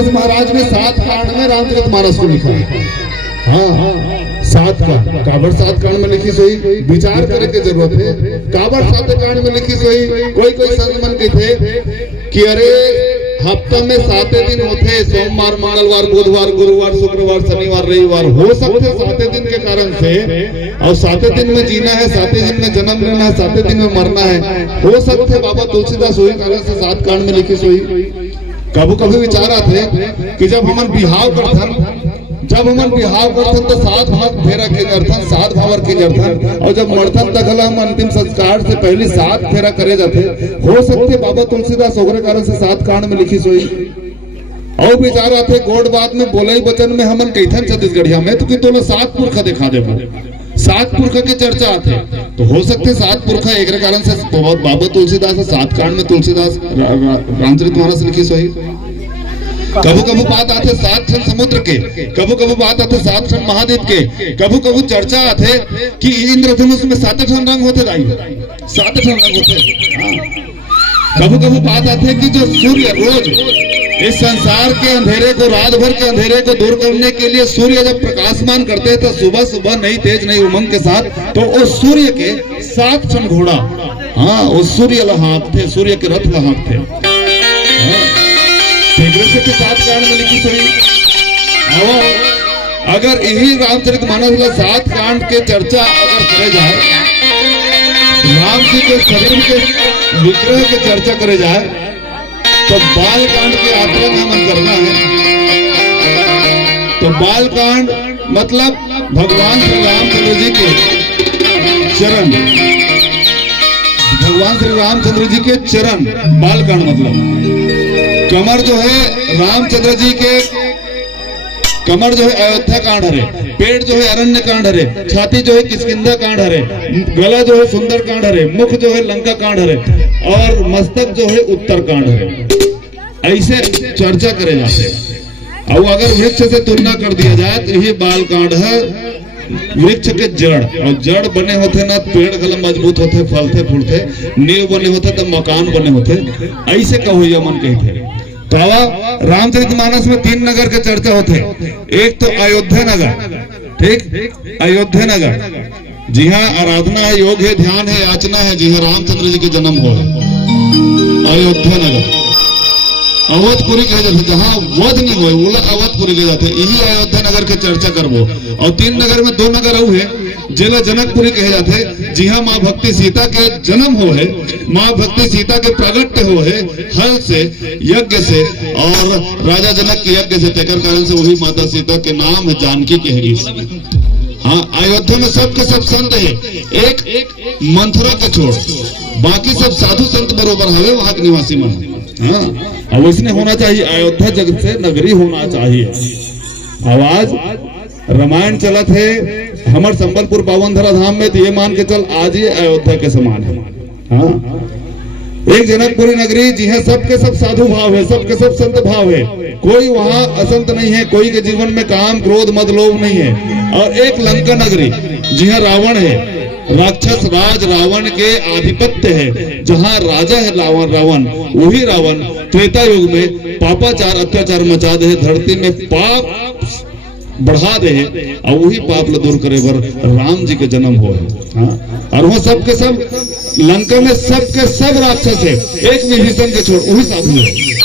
तुलसीदास महाराज ने 7 कांड में रामचरितमानस को लिखा है। हाँ 7 कांड, काबर 7 कांड में लिखी सोई, विचार करे की जरूरत है। काबर 7 कांड में लिखी सोई, कोई संत मन कहते कि अरे हफ्ता में 7 दिन होते, सोमवार मंगलवार बुधवार गुरुवार शुक्रवार शनिवार रविवार, हो सकते 7 दिन के कारण से, और 7 दिन में जीना है, 7 दिन में जन्म लेना है, 7 दिन में मरना है, हो सकते बाबा तुलसीदास वही कारण से 7 कांड में लिखी सोई। कभी कभी विचार आते कि जब हमन बिहाव करथन तो 7 भाव फेरा के जरथन, 7 भावर के जरथन, और जब मरथन तक हम अंतिम संस्कार से पहले 7 फेरा करे जाते। हो सकते बाबा तुलसीदास ओकरे कारण से 7 कांड में लिखी सोई। और विचार आते गोड बात में बोले वचन में हमन कैथन छत्तीसगढ़िया में तो कि तोला 7 पुरखा दिखा देबो, 7 पुरखा के चर्चा आते, तो हो सकते 7 पुरखा एक कारण से बाबा तुलसीदास 7 कांड में तुलसीदास रामचरितमानस लिखी सोई। कभी कभी बात आते 7 ठन समुद्र के, कभी कभी बात आते 7 ठन महाद्वीप के, कभी कभी चर्चा आते कि इंद्रधनुष में 7 ठन रंग होते, 7 ठन रंग होते। कभी कभी बात आते कि जो सूर्य रोज इस संसार के अंधेरे को, रात भर के अंधेरे को दूर करने के लिए सूर्य जब प्रकाशमान करते तो सुबह सुबह नई तेज नई उमंग के साथ, तो उस सूर्य के 7 ठन घोड़ा, हाँ उस सूर्य हाँकते, सूर्य के रथ हाँकते। के 7 कांड में लिखी सोई। अगर यही रामचरितमानस 7 कांड के चर्चा अगर करे जाए, राम जी के शरीर के विग्रह के चर्चा करे जाए, तो बाल कांड के आचरण हमें करना है। तो बाल कांड मतलब भगवान श्री रामचंद्र जी के चरण, भगवान श्री रामचंद्र जी के चरण, बाल कांड मतलब कमर जो है रामचंद्र जी के, कमर जो है अयोध्या कांड हरे, पेट जो है अरण्य कांड हरे, छाती जो है किष्किंधा कांड हरे, गला जो है सुंदर कांड हरे, मुख जो है लंका कांड हरे, और मस्तक जो है उत्तर कांड हरे। ऐसे चर्चा करे जाते। और अगर वृक्ष से तुलना कर दिया जाए तो ये बाल कांड है वृक्ष के जड़, और जड़ बने होते ना पेड़ गलम मजबूत होते, फलते फूलते, नींव बने होते तो मकान बने होते। ऐसे कहो ये मन कहते। तो रामचरितमानस में 3 नगर के चर्चा होते। एक तो अयोध्या नगर, ठीक, अयोध्या नगर, जी हाँ आराधना है, योग है, ध्यान है, याचना है, जी हाँ रामचंद्र जी के जन्म हो अयोध्या नगर। अवधपुरी कहे जाते, जहाँ वध नहीं हुए बोला अवधपुरी कहे जाते, यही अयोध्या नगर के चर्चा करबो। और 3 नगर में 2 नगर और है जिला जनकपुरी कहे जाते, जी हाँ माँ भक्ति सीता के जन्म हो है, माँ भक्ति सीता के प्रगट हो है, हल से यज्ञ से और राजा जनक के यज्ञ से, तेकर कारण से वही माता सीता के नाम है जानकी के हरी। हाँ अयोध्या में सबके सब संत है, एक मंथरा के छोड़ बाकी सब साधु संत बरोबर है वहां के निवासी मन। हाँ अब इसने होना चाहिए, अयोध्या जगत से नगरी होना चाहिए। आवाज रामायण चलत है हमार संबलपुर पावनधरा धाम में, तो ये मान के चल आज ये अयोध्या के समान है। हाँ एक जनकपुरी नगरी, जी है सबके सब साधु भाव है, सबके सब संत भाव है, कोई वहाँ असंत नहीं है, कोई के जीवन में काम क्रोध मद लोभ नहीं है। और एक लंका नगरी, जी हाँ रावण है, राक्षस राज रावण के आधिपत्य है, जहाँ राजा है रावण, वही रावण त्रेता युग में पापाचार अत्याचार मचा दे, धरती में पाप बढ़ा दे, और वही पाप ल दूर करे बर राम जी के जन्म हो है। हाँ और वो सबके सब लंका में सबके सब राक्षस है, एक विभीषण के छोड़ वही साधु है।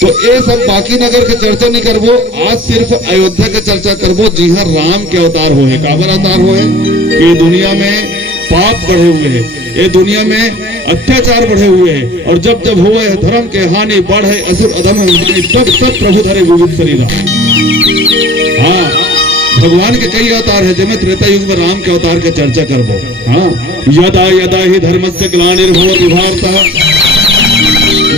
तो ये सब बाकी नगर के चर्चा नहीं करबो, आज सिर्फ अयोध्या के चर्चा करबो। जी हाँ राम के अवतार हो है, काबर अवतार हो है कि दुनिया में पाप बढ़े हुए हैं, ये दुनिया में अत्याचार बढ़े हुए हैं, और जब जब हुए है धर्म के हानि बढ़े असुर अधम तब तब प्रभु धरे विविध शरीर। हाँ भगवान के कई अवतार है, जिनमें त्रेता युग में राम के अवतार के चर्चा करबो। हाँ यदा यदा ही धर्मस्य ग्लानिर्भवति भारतः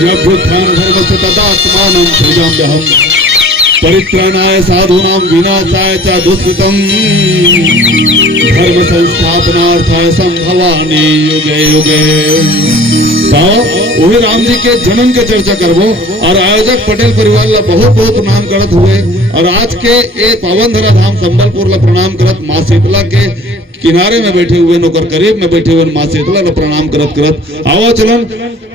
यभ्युत्थान धर्मस्य तदात्मानं सृजाम्यहम् परित्राणाय साधूनां विनाशाय च दुष्कृतं धर्म संस्थापनार्थाय संभवामि युगे युगे। तो वही राम जी के जन्म के चर्चा करबो। और आयोजक पटेल परिवार ला बहुत बहुत नाम करत हुए और आज के ये पावन धरा धाम संबलपुर ला प्रणाम करत माँ शीतला के किनारे में बैठे हुए नौकर करीब में बैठे हुए माँ शीतला ला प्रणाम करत करत आओ चलन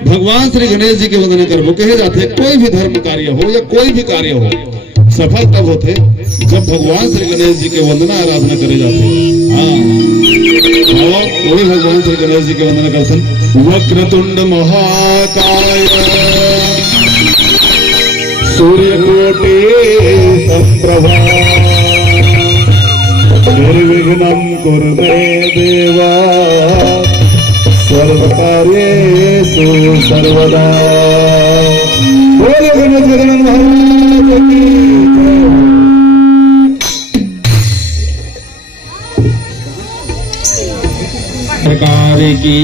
भगवान श्री गणेश जी के वंदना करबो। कहे जाते कोई भी धर्म कार्य हो या कोई भी कार्य हो सफल तब होते जब भगवान श्री गणेश जी के वंदना आराधना करे जाते। हाँ वही भगवान श्री गणेश जी के वंदना करते। वक्रतुंड महाकाय सूर्यकोटि संप्रभा निर्विघ्नं कुरु मे देवा सर्वकार्येषु सर्वदा। बोलो गणेश गजानन महाराज की सरकार की।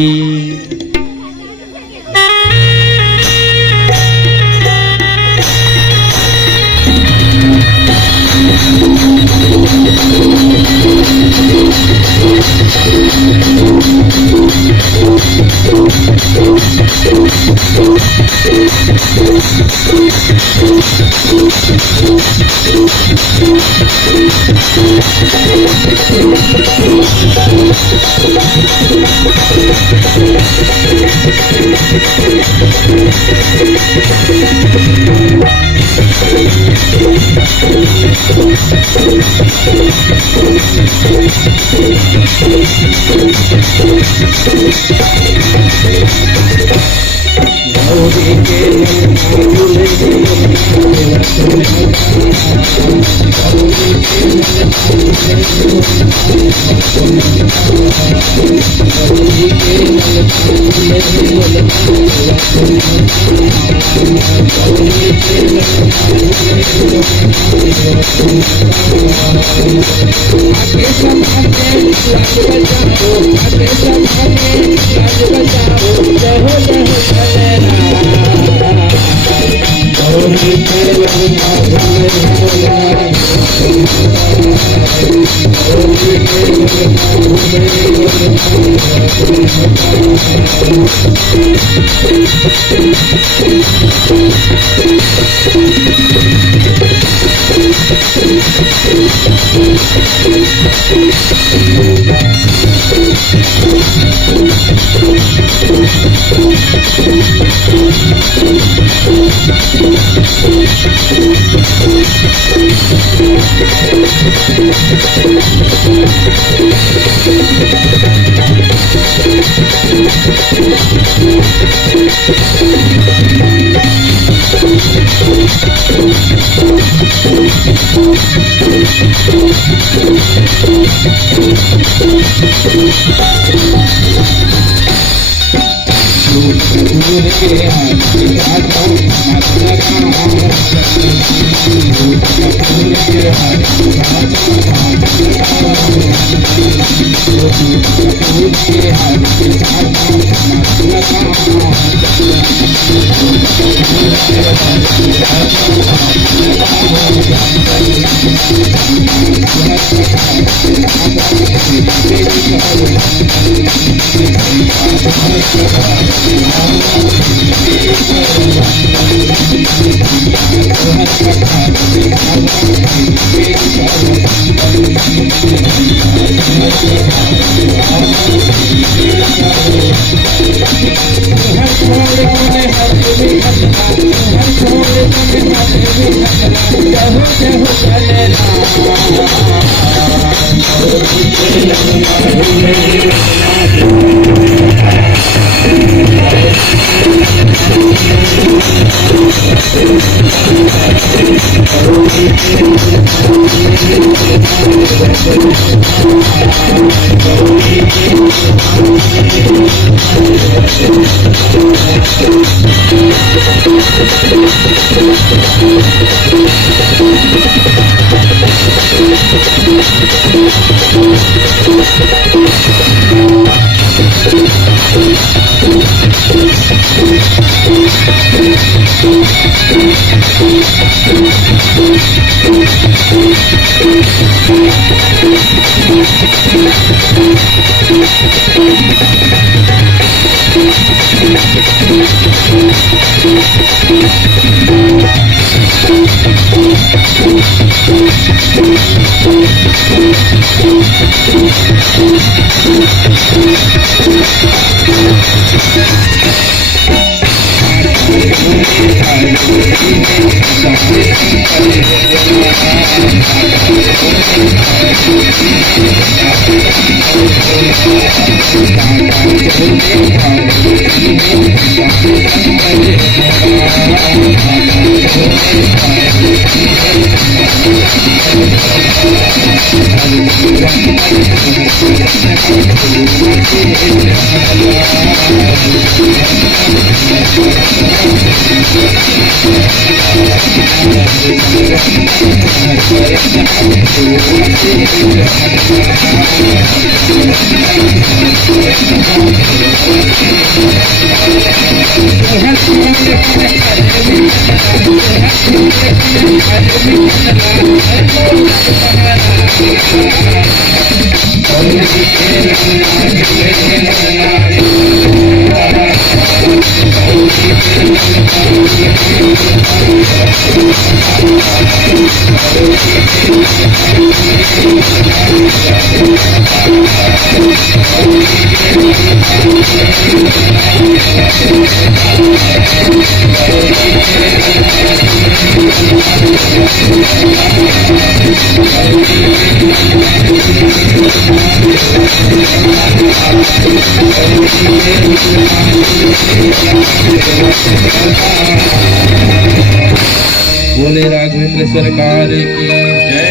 बोले राघवेंद्र सरकार की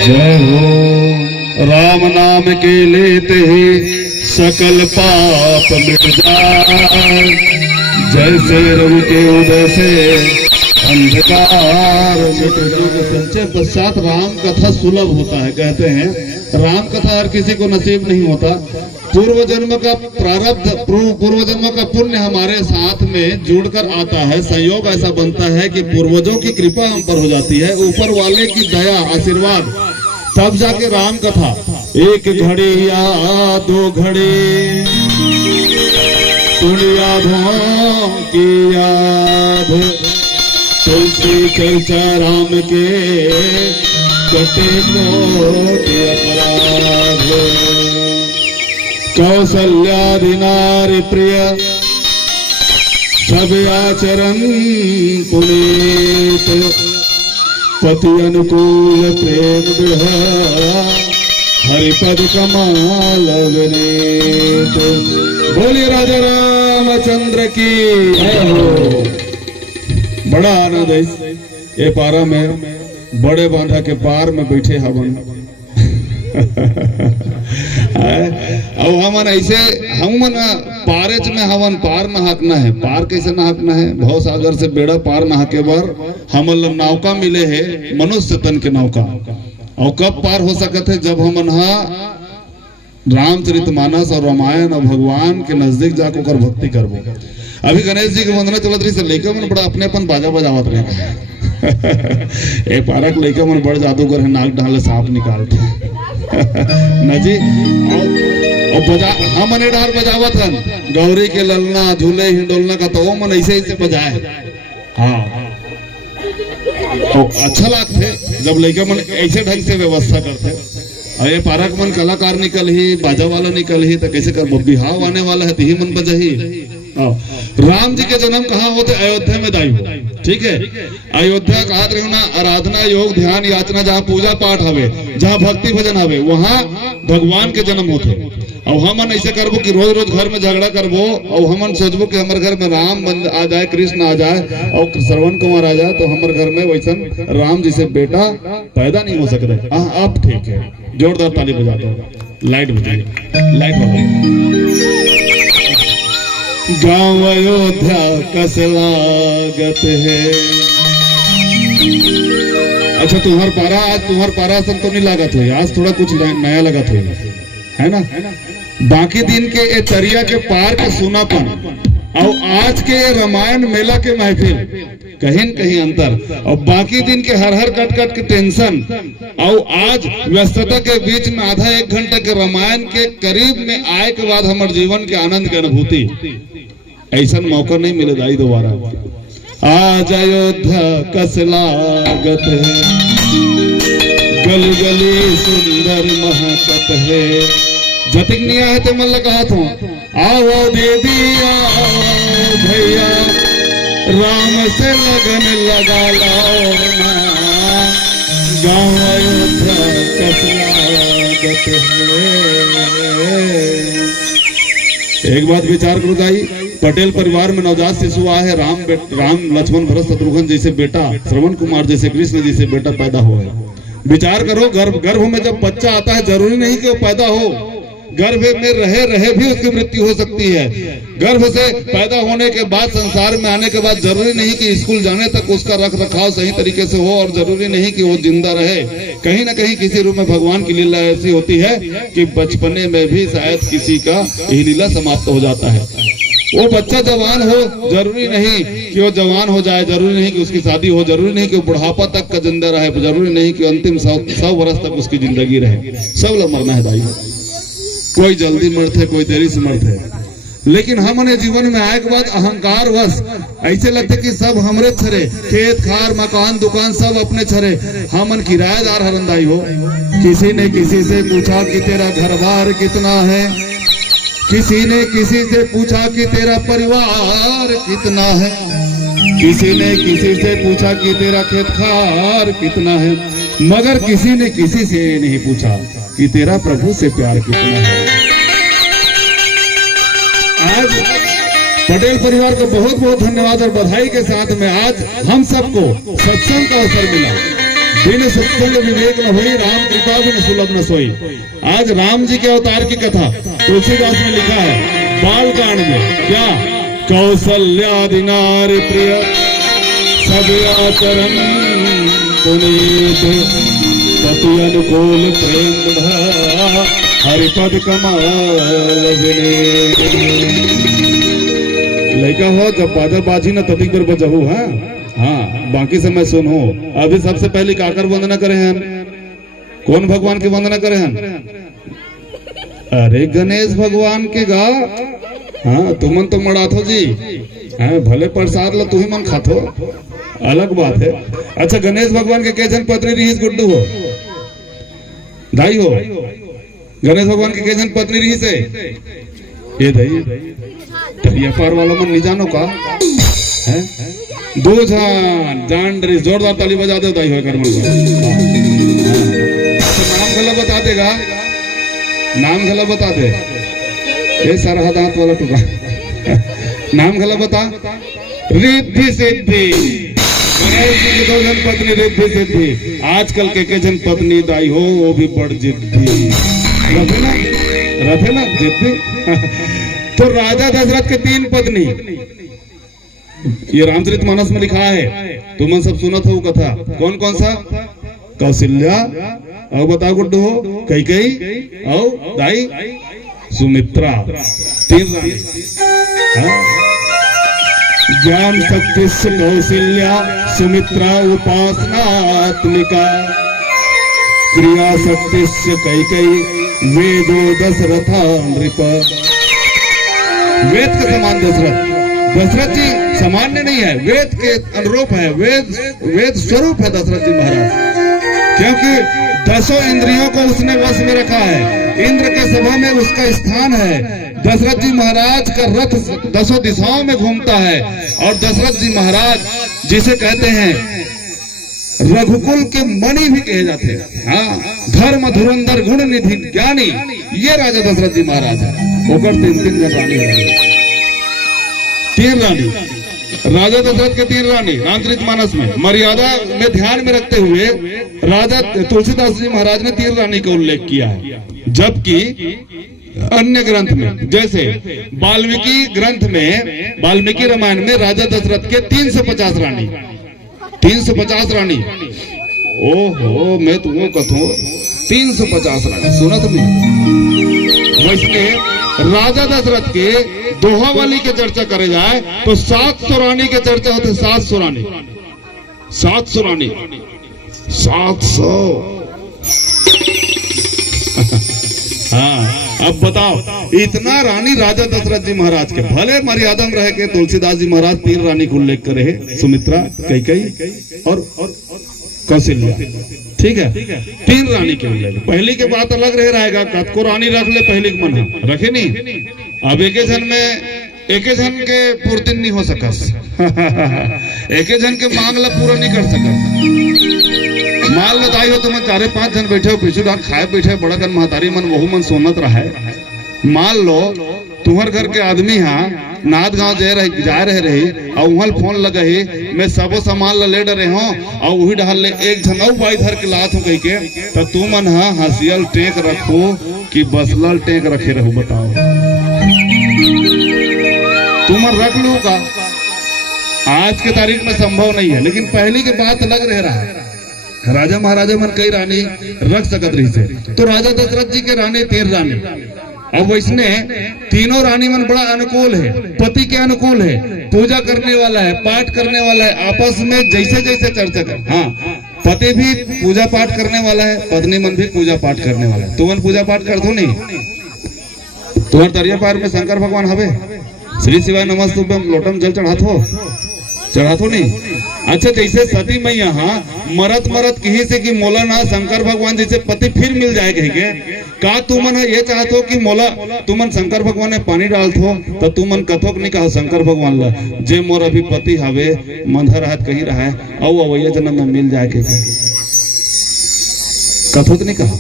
जय हो। राम नाम के लेते ही सकल पाप मिट जाए, जैसे रवि के उदय से अंधकार मिट जाए। संचय पश्चात राम कथा सुलभ होता है। कहते हैं राम कथा हर किसी को नसीब नहीं होता। पूर्व जन्म का प्रारब्ध, पूर्व जन्म का पुण्य हमारे साथ में जुड़कर आता है। संयोग ऐसा बनता है कि पूर्वजों की कृपा हम पर हो जाती है, ऊपर वाले की दया आशीर्वाद, तब जाके राम कथा। एक घड़ी या दो घड़ी यादों की याद, तुलसी चर्चा राम के कटे मोटे अपराध। कौशल्यादि नारी प्रिय सब आचरण पुनीत, पति अनुकूल प्रेम दृढ़ हरिपद कमाल विनीत। बोलिए राजा रामचंद्र की जय हो। बड़ा आनंद है ये पारा में, बड़े बांधा के पार में बैठे हवन। अब हमन ऐसे हमन पारेच में हवन, पार न हाकना है। पार कैसे न हाकना है? भव सागर से बेड़ा पार न हाके बर हमन नौका मिले है, मनुष्य तन के नौका। और कब पार हो सकत है? जब हमन रामचरितमानस और रामायण और भगवान के नजदीक जाकर कर भक्ति करबो। अभी गणेश जी के वंदना चलत रही से लेकर मन बड़ा अपने अपन बाजा बजावत रहे। एक पारक लेकर मन बड़ जादूगर है, नाक डाले सांप निकालते नजी और बजा हम मने डार बजावत हन। गौरी के ललना झूले हिंडोलना का तो वो मन ऐसे ऐसे बजाए। हाँ तो अच्छा लगते जब लेकर मन ऐसे ढंग से व्यवस्था करते। और ये पारक मन कलाकार निकल ही, बाजा वाला निकल ही, तो कैसे कर बिहाव आने वाला है तो ही मन बजही। राम जी के जन्म कहाँ होते? अयोध्या में दाई। ठीक है, अयोध्या कहा रही ना, आराधना योग ध्यान याचना, जहाँ पूजा पाठ हवे, जहाँ भक्ति भजन हवे, वहाँ भगवान के जन्म होते। और हमन ऐसे करबो कि रोज रोज घर में झगड़ा करबो, और हमन सोचबो कि हमारे घर में राम आ जाए, कृष्ण आ जाए और श्रवण कुमार आ जाए, तो हमारे घर में वैसन राम जी से बेटा पैदा नहीं हो सकता। हाँ अब ठीक है, जोरदार ताली बजा दो। लाइट बजाइए, लाइट बजाइए। गाँव अयोध्या का स्वागत है। अच्छा तुम्हार पारा सन तो नहीं लागत है, आज थोड़ा कुछ नया लगत है ना? बाकी दिन के ए तरिया के पार के सुनापन और आज के रामायण मेला के महफिल कहीं न कहीं अंतर। और बाकी दिन के हर कट कट के टेंशन और आज व्यस्तता के बीच में आधा एक घंटा के रामायण के करीब में आए के बाद हमारे जीवन के आनंद की अनुभूति ऐसा मौका नहीं मिले दाई दोबारा। आज अयोध्या कस लागत है, गली गली सुंदर महकत है। जतिक नहीं आए तो मन कहा था आओ दीदी आओ भैया, राम से लगन लगा लो ना, गाँव अयोध्या कस लागत है। एक बात विचार करो दाई, पटेल परिवार में नवजात शिशु आया है, राम लक्ष्मण भरत शत्रुघ्न जैसे बेटा, श्रवण कुमार जैसे, कृष्ण जैसे बेटा पैदा हुआ है। विचार करो, गर्भ में जब बच्चा आता है जरूरी नहीं कि वो पैदा हो, गर्भ में रहे भी उसकी मृत्यु हो सकती है। गर्भ से पैदा होने के बाद संसार में आने के बाद जरूरी नहीं कि स्कूल जाने तक उसका रख रखाव सही तरीके से हो, और जरूरी नहीं कि वो जिंदा रहे। कहीं ना कहीं किसी रूप में भगवान की लीला ऐसी होती है कि बचपने में भी शायद किसी का यही लीला समाप्त हो जाता है। वो बच्चा जवान हो, जरूरी नहीं कि वो जवान हो जाए, जरूरी नहीं कि उसकी शादी हो, जरूरी नहीं कि वो बुढ़ापा तक का जिंदा रहे, जरूरी नहीं कि अंतिम 100 वर्ष तक उसकी जिंदगी रहे। सब लोग मरना है भाई, कोई जल्दी मरते, कोई देरी से मरते। लेकिन हमने जीवन में आए के बाद अहंकार वश ऐसे लगते कि सब हमरे छरे, खेत खार मकान दुकान सब अपने छरे, हमन किराएदार हरंदाई हो। किसी ने किसी से पूछा कि तेरा घर बार कितना है, किसी ने किसी से पूछा कि तेरा परिवार कितना है, किसी ने किसी से पूछा कि तेरा खेत खार कितना है, मगर किसी ने किसी से नहीं पूछा कि तेरा प्रभु से प्यार कितना है। आज पटेल परिवार को बहुत बहुत धन्यवाद और बधाई के साथ में आज हम सबको सत्संग का अवसर मिला। बिन सत्संग विवेक न हुई, राम कृपा बिन सुलभ न सोई। आज राम जी के अवतार की कथा तुलसीदास ने लिखा है बाल कांड में, क्या कौशल्यादि नारी प्रिय सब आचरण पुनीत, पति अनुकूल प्रेम हरिपद कमल लड़का हो जब बादल बाजी न तभी पर बजहू। हाँ बाकी समय सुनो। अभी सबसे पहले काकर वंदना करे हैं, कौन भगवान की वंदना करे हैं? अरे गणेश भगवान के गा। हाँ तुमन तो मड़ाथो जी, हाँ भले प्रसाद लो तुम्ही मन खाथो, अलग बात है। अच्छा गणेश भगवान के कैजन पत्नी रही गुड्डू हो दाई हो, गणेश भगवान के कैजन पत्नी रही से ये दाई पार वाला मन नहीं जानो का है? दो जान रही, जोरदार ताली बजा दो दाई हो कर मन को। नाम गला बता देगा, नाम गला बता दे, ये सरहद हाथ वाला टुकड़ा नाम गला बता। रिद्धि सिद्धि, गणेश जी की दो जन पत्नी रिद्धि सिद्धि। आजकल के जन पत्नी दाई हो वो भी बड़ जिद्दी रथे ना जिद्दी। तो राजा दशरथ के 3 पत्नी, ये रामचरितमानस में लिखा है, तुम सब सुनत हो कथा। कौन कौन सा? कौशल्या और बताओ गुड्डू हो, कैकेयी और दाई सुमित्रा, 3 रानी। ज्ञान शक्ति कौशल्या सुमित्रा उपासनात्मिका, क्रिया शक्ति कैकेयी वेदो दशरथा नृप। वेद के समान दशरथ, दशरथ जी सामान्य नहीं है, वेद के अनुरूप है, वेद स्वरूप है दशरथ जी महाराज। क्योंकि 10 इंद्रियों को उसने वश में रखा है, इंद्र के सभा में उसका स्थान है। दशरथ जी महाराज का रथ 10 दिशाओं में घूमता है। और दशरथ जी महाराज जिसे कहते हैं रघुकुल के मणि भी कहे जाते हैं। हाँ, धर्म धुरंधर गुण निधि ज्ञानी, ये राजा दशरथ जी महाराज है। होकर 3 रानी है, 3 रानी, राजा दशरथ के 3 रानी रामचरितमानस में। मर्यादा में ध्यान में रखते हुए राजा तुलसीदास जी महाराज ने 3 रानी का उल्लेख किया है, जबकि अन्य ग्रंथ में जैसे वाल्मीकि ग्रंथ में, वाल्मीकि रामायण में राजा दशरथ के 350 रानी, 350 रानी। ओहो मैं तुम्हें कथो 350 रानी सुना तुमने। वैसे राजा दशरथ के दोहावली के चर्चा करे जाए तो 700 रानी के चर्चा होते, 700 रानी, 700 रानी, 700। हाँ अब बताओ, इतना रानी राजा दशरथ जी महाराज के भले मर्यादा में रह के तुलसीदास जी महाराज 3 रानी को उल्लेख करे, सुमित्रा, कैकेयी और कौशल्या, ठीक है, 3 रानी के उल्लेख। पहली के बात अलग रह रहेगा, कत को रानी रख ले, पहली के मन रखे नहीं। अब एक जन के पूर्ति नहीं हो सकस एक जन के मांग ला पूरा नहीं कर सकस। मान लो दाई हो तुम 4-5 जन बैठे हो, पीछे धान खाए बैठे, बड़ा कन महतारी मन वहू मन सोनत रहा है। मान लो तुम्हार घर के आदमी हाँ नाथ गांव जा रहे और वहाँ फोन लगे ही, मैं सबो सामान ला ले डरे हूँ और वही डहल ले एक झनऊ बाई धर के लात हूँ कह के, तो तू मन हाँ हंसियल टेक रखो कि बसलल टेक रखे रहो, बताओ तुम रख लू का? आज के तारीख में संभव नहीं है, लेकिन पहली के बात अलग रह रहा है। राजा महाराजा मन कई रानी रख सकत रही से, तो राजा दशरथ जी के रानी 3 रानी। अब वैसने तीनों रानी मन बड़ा अनुकूल है, पति के अनुकूल है, पूजा करने वाला है, पाठ करने वाला है, आपस में जैसे जैसे चर्चा कर। हाँ, पति भी पूजा पाठ करने वाला है, पत्नी मन भी पूजा पाठ करने वाला है। तुमन पूजा पाठ कर दो नहीं, तुम्हारे तरिया पार में शंकर भगवान हवे, श्री शिवाय नमस्तुभ्यम लोटम जल चढ़ातो नहीं। अच्छा, जैसे सती मैया मरत कहीं से कि मोला ना शंकर भगवान जैसे पति फिर मिल जाए कहीं के, का तुमन ये चाहतो कि मोला तुमन शंकर भगवान ने पानी डालतो, तो तुमन कथोक नहीं कहो शंकर भगवान ला जे मोर अभी पति हवे मंधर हाथ कहीं रहा है और अवैया जन्म में मिल जाए के, कथोक नहीं कहा।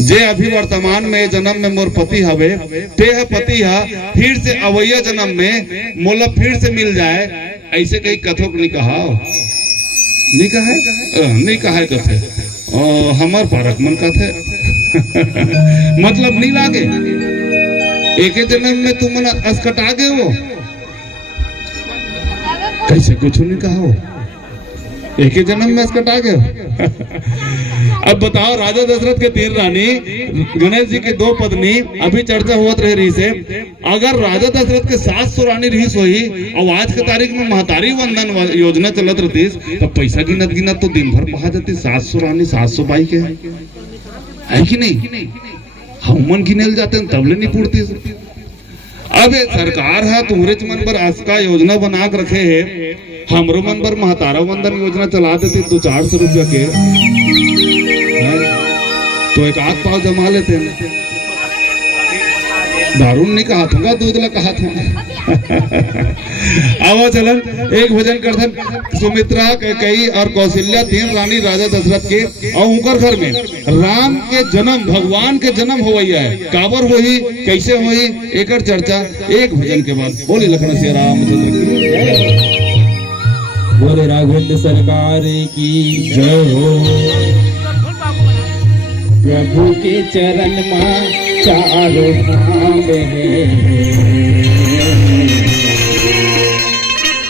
जे अभी वर्तमान में जन्म में मोर पति हवे, ते है पति हा फिर से अवैया जन्म में मोला फिर से मिल जाए, ऐसे कहीं कथोक नहीं कहा, नहीं कहा कथे हमार पारक मन कथे मतलब नहीं लागे। एक जन्म में तुम अस्कटा गए हो, कैसे कुछ नहीं कहा हो, एक ही जन्म में अस्कटा गए अब बताओ, राजा दशरथ के 3 रानी, गणेश जी के 2 पत्नी, अभी चर्चा होत रह रही से, अगर राजा दशरथ के 700 रानी रही सोई और आज के तारीख में महतारी वंदन योजना चलत रहती, तो पैसा गिनत तो दिन भर पहा जाती। 700 रानी 700 बाई के है कि नहीं, हम गिनेल जाते हैं तबले नहीं पूर्ति। अब सरकार है तुम्हारे मन पर आस्का योजना बना के रखे है, हमरो मन पर महतारा वंदन योजना चला देते 200-400 रुपया के, तो एक आध पाव जमा लेते हैं। दारू नहीं कहा था, दूध ला कहा था आवा चलन एक भजन करथन। सुमित्रा, कैकेयी और कौशल्या 3 रानी राजा दशरथ के, और उनकर घर में राम के जन्म, भगवान के जन्म होवैया है, काबर होई, कैसे होई, एक चर्चा एक भजन के बाद। बोले लखन सिया रामचंद्र की, बोले राघवेंद्र सरकार की जय हो। प्रभु के चरण में चारों धाम है,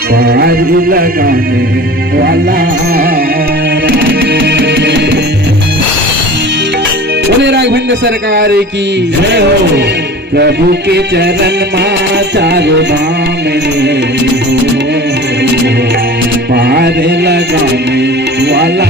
पार लगाने वाला। बोले राघवेंद्र सरकार की जय हो। प्रभु के चरण में चारों धाम है, पार लगाने वाला।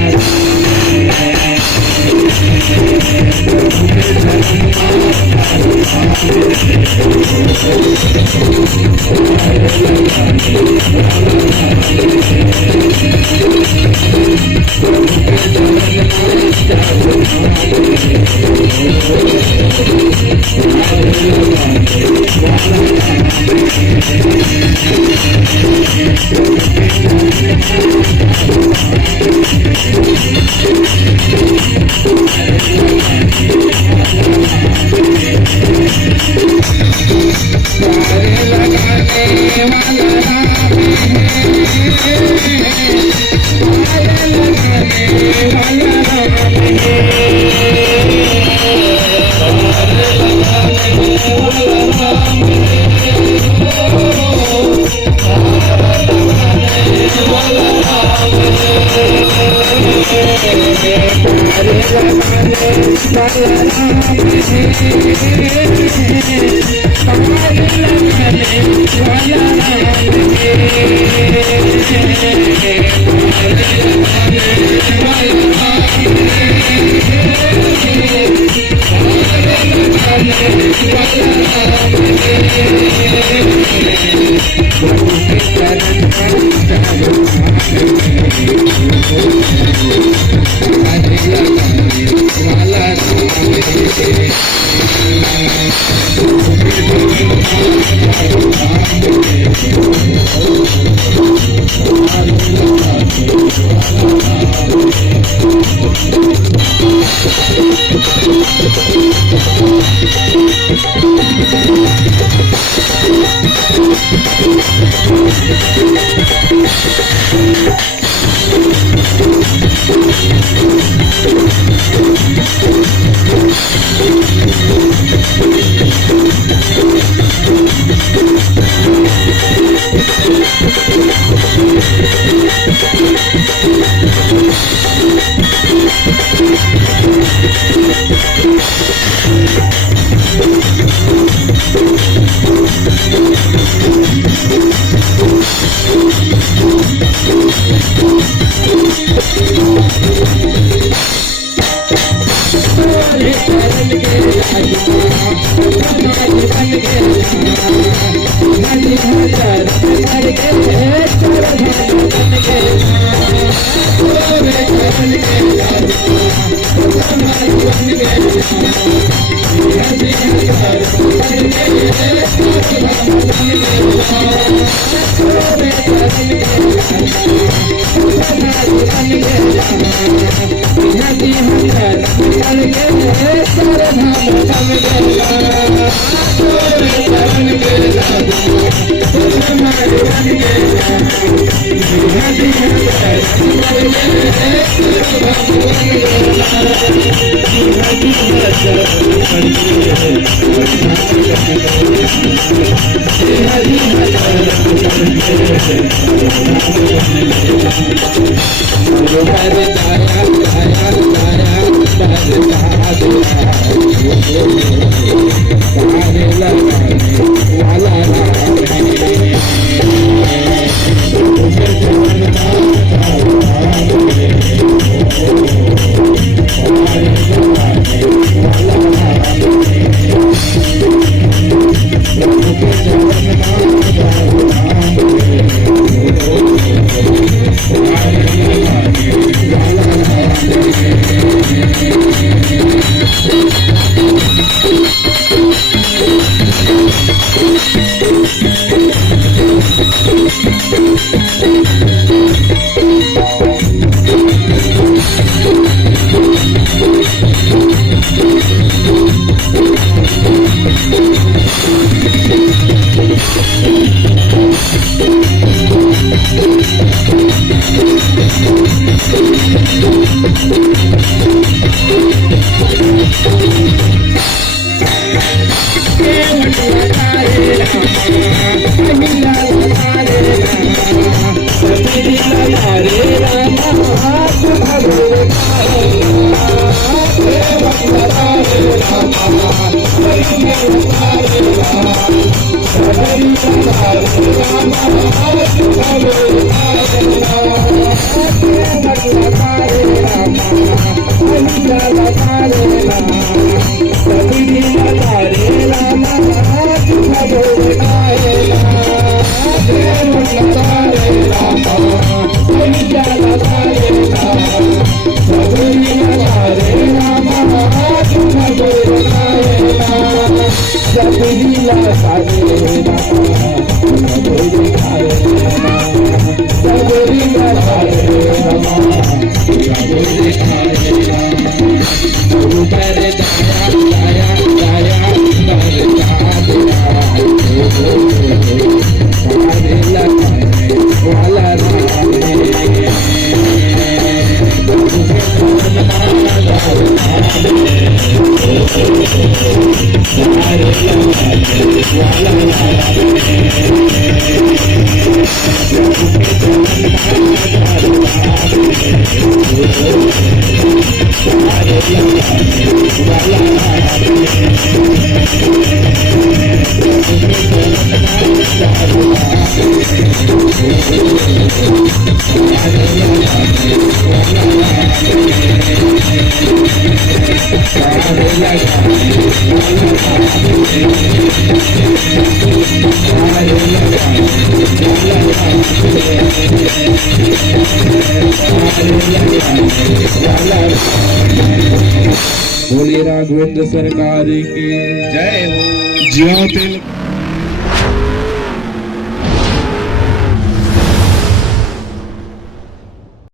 बोलिए राघवेंद्र सरकार की जय हो। ज्यों तिल